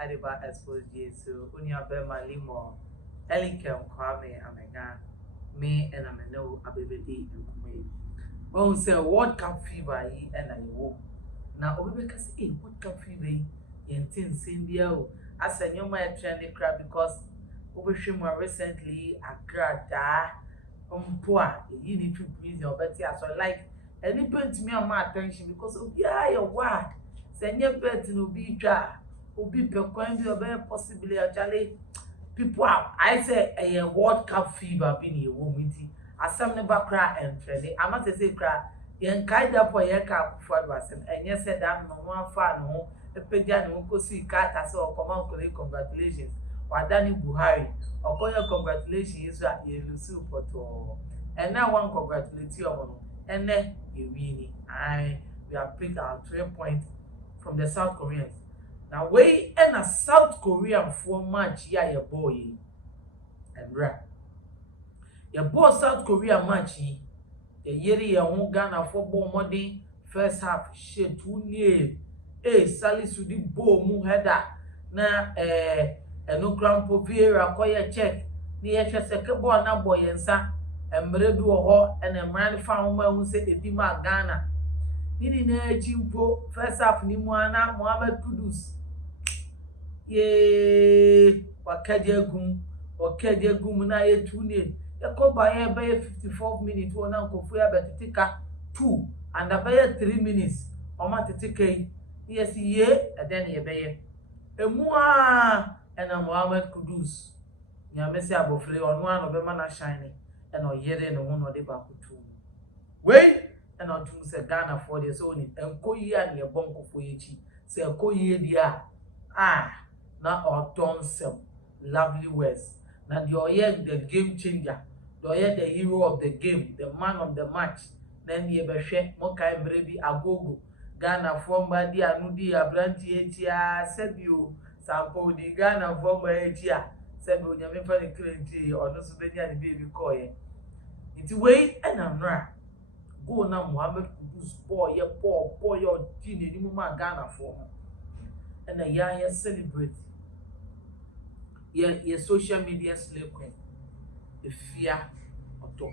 Adiba Xposed Jesu, Unia Bema Limo, Elikem Kwame Amega, me and Ameno Abebedi and Kume. Well, say what can fever ye and I woke. Now, Obeka say, what can fever ye tin Cindy? As a new my trendy crab because Obeshima recently a grada poor, you need to breathe your betty as I like. And it put me on my attention because of your word. Send your pet no be dry, will be pequendy or very possibly actually people out. I say a World Cup fever being a woman. As some never cry and training. I must say, cry. Yen kind up for your cup for us, and yes, said that no one fan home, a pedian who could see cat as all common congratulations. Or Danny Buhari, or call your congratulations, you lose for all. And now one congratulate you on, and then you really, we have picked our 3 points from the South Koreans. Now, we and a South Korean for match, yeah, your boy, and rap. Your boy South Korea match, the year your Ghana football money, first half, shit, 2 near. Sally Sudi Bo Muheda, na no grandpa Vera, acquire check, near second ball, now boy, and sa, and Bredu or and a man found who said, if you mark Ghana. Nini na chimpo first half ni mwana Mohammed Kudus ye wakaje gum na ye tune ya ko ba ye be 54 minutes wona nkofu ya betika 2 and about 3 minutes o ma teteke yes ye and then ye be emua na Mohammed Kudus nya mesi abofre onu an be ma na shine and o yere no ho no de ba kutu wei and on to say Ghana for the zone and Koya near Bonko for each. Say Koya dia. Now our done some lovely words. Now the game changer. The hero of the game, the man of the match. Then ye be share Moka Brebi Agogo. Ghana from Badi Anudi Abranti Etia, Sebio, Sampo di Ghana from Etia, Sebio Yamifa the Currency or no Subenia the baby coy. It's way and I'm right. Go now, Mohammed Kudus, boy, your teen, you move Ghana for and a young celebrity. Your social media slave queen, Afia Odo.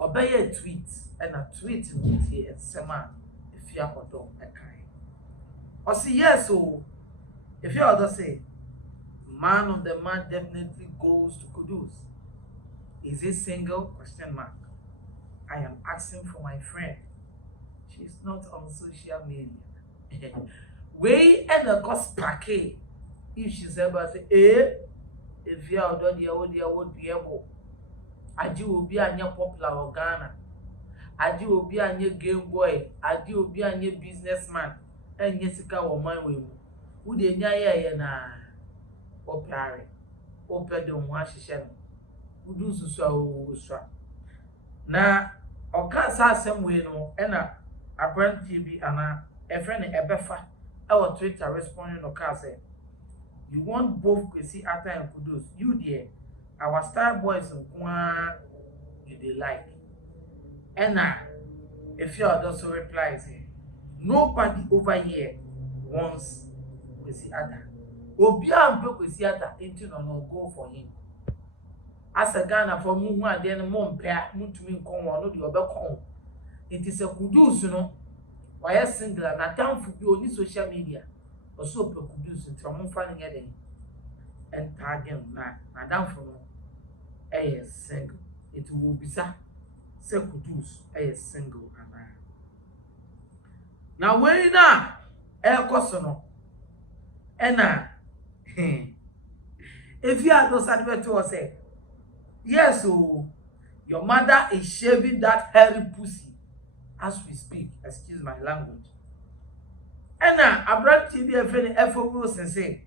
Obey a tweet and a tweet with here and Sama, Afia Odo, a kind. Or see, yes, so if you other say, man of the man definitely goes to Kudus. Is he single? Question mark. I am asking for my friend. She's not on social media. We and the cost packet. If she's ever say, if you are done, you won't be able. Adi will be a new popular or Ghana. Adi will be a new game boy. Adi will be a new businessman. And Jessica or my way. Would you nyaya na opera? Open the one she shall. Would do so. Na oka sa asem we no e na abrantie bi ana e friend e befa e wo Twitter responding no ka say you want both Kwesi Arthur and Kudus you there our star boys nko you dey like and if you also reply say nobody over here wants Kwesi Arthur obi am pe Kwesi Arthur into no go for him. As a Ghana for mu ade no mo mpea mutumi nkon no de obekon it is a Kudus no why single na downfo bi oni social media also pe Kudus ntam fa ne yede and tagging na downfo no single it will be sa say Kudus single ana na we na koso no na if you are no sadbe to say yes, oh, your mother is shaving that hairy pussy as we speak. Excuse my language. And now, Abraham TV FO Wilson say,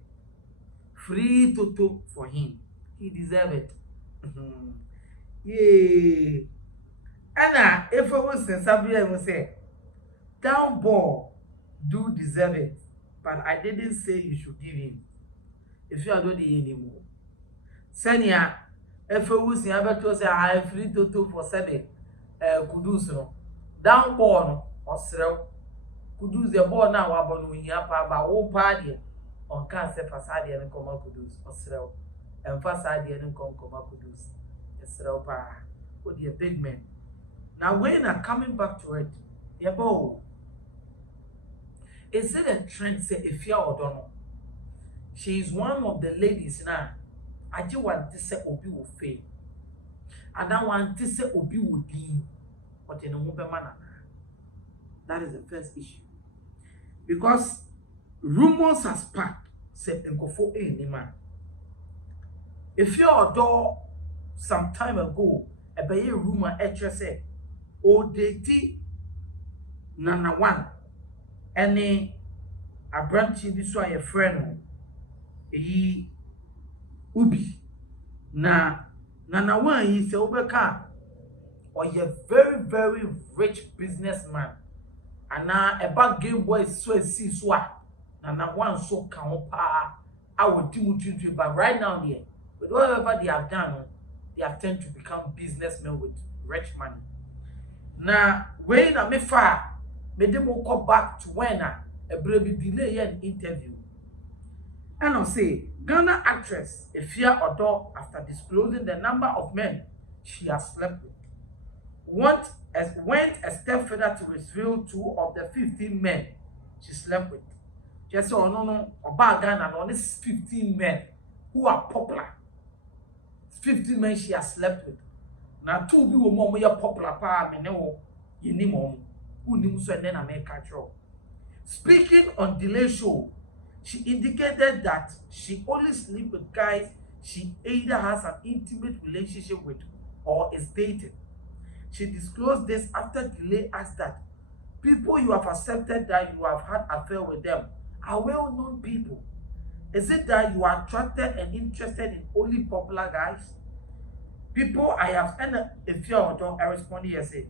free Toto for him. He deserves it. Yay. And now, FO Wilson Sabria will say, down ball do deserve it, but I didn't say you should give him. If you are not anymore. Senya. If we was in to say I free Toto for 7 Kudus no down ball no or sell Kudus the ball now about no yin pa ba wo pa de on can say fasade and Mohammed Kudus or sell and fasade and Mohammed Kudus. Yes, with the big men. Now when I'm coming back to it, yeah, is it a trend say Afia Odo? She is one of the ladies now. I just want to say Obi will fail. And I want to say Obi will be, but in a mobile manner. That is the first issue. Because rumors has sparked, said Nkofo any man. Afia Odo some time ago, a bay rumor said, oh, they Nana one, any a branch in this way a friend, he ubi. Na Nana one, he said, Obeka, or a very, very rich businessman. And now a bad game boy so see swat. Nana one so count I would do it, but right now, here, with whatever they have done, they have tend to become businessmen with rich money. Now, when I me far, me them will come back to when a baby delay an interview. And I'll say, Ghana actress Afia Odo, after disclosing the number of men she has slept with, went a step further to reveal 2 of the 15 men she slept with. Just so no, about Ghana, on these 15 men who are popular. 15 men she has slept with. Now 2 be more popular pa me no yini mom who nim so and then I make control. Speaking on Delay Show, she indicated that she only sleeps with guys she either has an intimate relationship with or is dating. She disclosed this after Delay asked that people you have accepted that you have had affair with them are well-known people. Is it that you are attracted and interested in only popular guys? People I have, and Afia Odo, I responded here say,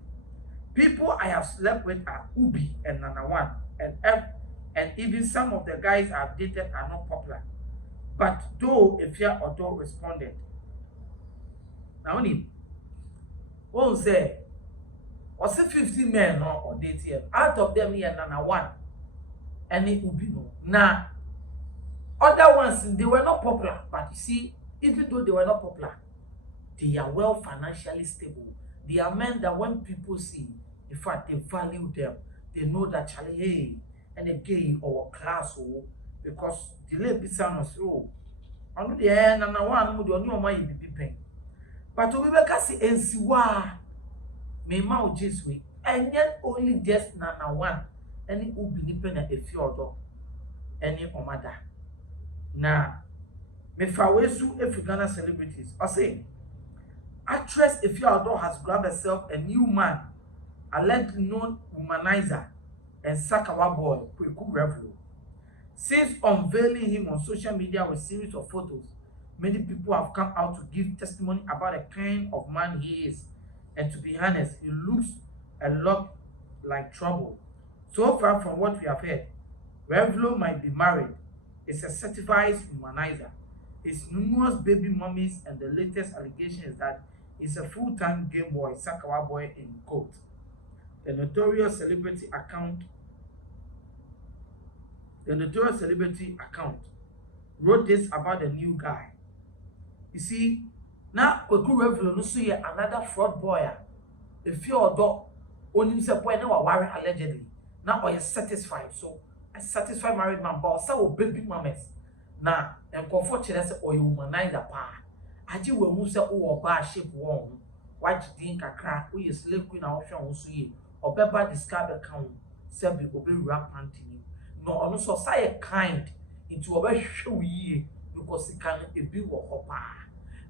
people I have slept with are Ubi and Nana One, and even some of the guys I've dated are not popular. But though Afia Odo responded, now only, won't say, was it 50 men or dating? Out of them here Nana One, and it Ubi no. Now, other ones, they were not popular, but you see, even though they were not popular, they are well financially stable. They are men that when people see, in fact, they value them. They know that Charlie, hey, and a gay or class, oh, because the late Bissano, oh, I know the end and one would on your mind be paying. But we will see and see why may mouth this way, and yet only just Nana One, and it will be dependent if you're any omada. Now, me fawesu if Ghana celebrities are saying, actress Afia Odo has grabbed herself a new man, allegedly known womanizer and Sakawa boy, Kweku Revlo. Since unveiling him on social media with a series of photos, many people have come out to give testimony about the kind of man he is. And to be honest, he looks a lot like trouble. So far from what we have heard, Revlo might be married. Is a certified womanizer. His numerous baby mummies and the latest allegation is that he's a full-time game boy, Sakawa boy in quote. The notorious celebrity account wrote this about the new guy. You see, now Kweku Revlo no see another fraud boy. Afia Odo only say boy now worry allegedly. Now are you satisfied? So a satisfied married man, but also baby mamas. Now, and comfort say or you womanizer pa. Aji we mu say o ba shape one. What you think kakra? We is slave queen and option on so ye. Or beba discard account. Say be obe rap panty. No, ono so say kind into obe show ye because it can be wo pa.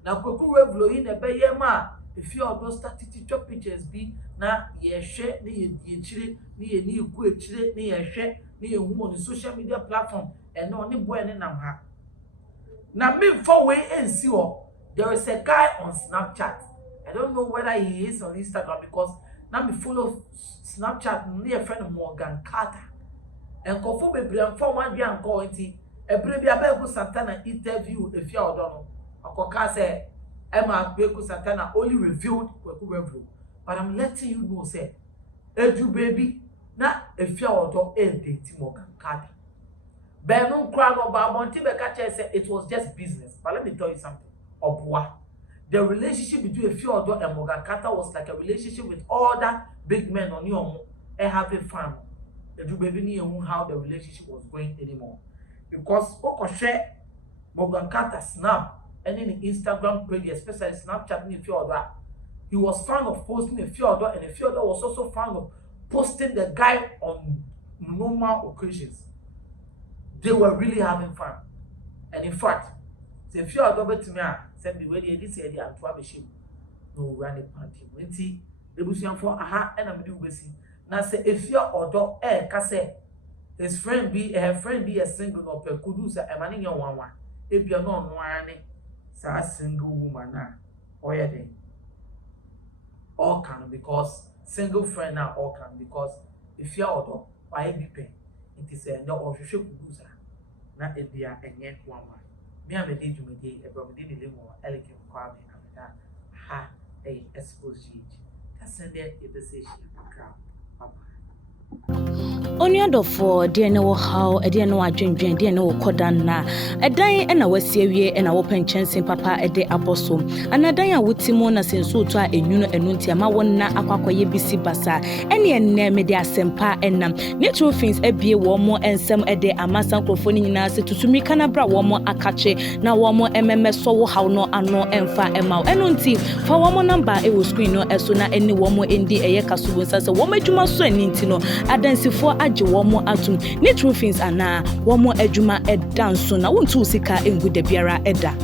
Now Kweku Revlo in a be ma. If you are started to chop pictures be na ye share ni ye chire ni ye ni ku e chire ni ye share ni ye hu on social media platform and no ni boy ni nam ha. Now me for way and see there is a guy on Snapchat. I don't know whether he is on Instagram because now me follow Snapchat near friend of Morgan Carter. And Kofu be bring for one day and call it a baby abegu Santana interview if you don't know. Akoka say Emma Beku Santana only revealed Kweku Revlo. But I'm letting you know, say, Edu baby, na Afia Odo date Morgan Carter. Benun Krano Babonti Bekache said it was just business. But let me tell you something. Obwa. The relationship between Afia Odo and Morgan Carter was like a relationship with other big men on your have a fun. The baby knew how the relationship was going anymore. Because Okoshe Morgan Carter snap and in the Instagram page, especially Snapchat in Afia Odo, he was fan of posting Afia Odo, and Afia Odo was also fan of posting the guy on normal occasions. They were really having fun. And in fact, if you are double to me, send me where they did say they are to have a ship. No running panty. When see, the Bussian for aha and I'm doing see. Now say if you are Odo, Kase, his friend be her friend be a single or per Kudus a man in your one. If you're not one, say a single woman now, or yeah, then all can because single friend now all can because if you are Odo, why be pain? It is a no official producer. Not a dear and yet one. Me am a day to me day, a brother did a more elegant crab and ha a Xposed. That's send it if the say she Onyodo for dear no how a dear no adwendwen dear no kodan na edan e na wasie wie e na wo penchen papa e de apostle anadan a wotimo na senso to a enwunu enunti ama wonna akwakoye bisi basa ene enne me de asempa enam natural things ebie wo mo ensem e de amasan krofoni nyina se tutumi kana bra wo mo akache na wo mo ememe so wo haw no ano emfa ema enunti fa wo mo number e wo screen no eso na ene wo mo endi eye kasubo nsa se wo madwuma so aninti no adansifo age wo mo atum natural things ana wo mo adwuma edanso na wontu sika engu da biara eda